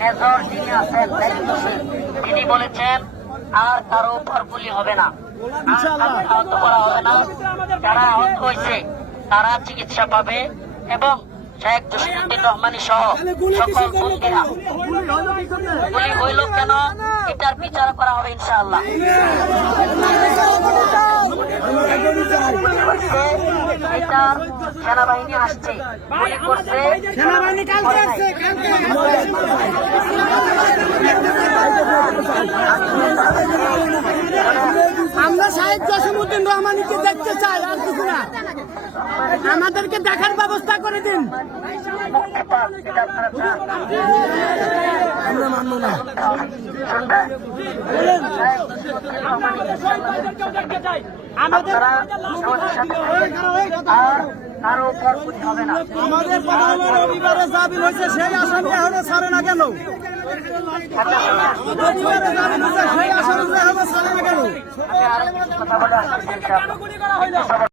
Major যিনি আছেন তিনি বলেছেন আর কারো উপর গুলি হবে না, আহত করা হবে না। যারা আহত হয়েছে তারা চিকিৎসা পাবে এবং শেখ জসিমউদ্দিন রহমানী সহ সকল বন্দীরা গুলি হইল কেন এটার বিচার করা হবে ইনশাআল্লাহ। এটা সেনাবাহিনী আসছে, গুলি করছে সেনাবাহিনী। আমরা শাহেদ জসিমউদ্দিন রহমানীকে দেখতে চাই, আর কিছু না। আমাদেরকে দেখার ব্যবস্থা করে দিন। আমরা মানব না। আমাদের রবিবারে জামিন হয়েছে, সেই আসামি এখনো ছাড়ে না কেন? সেই আসামি এখনো ছাড়ে না কেন?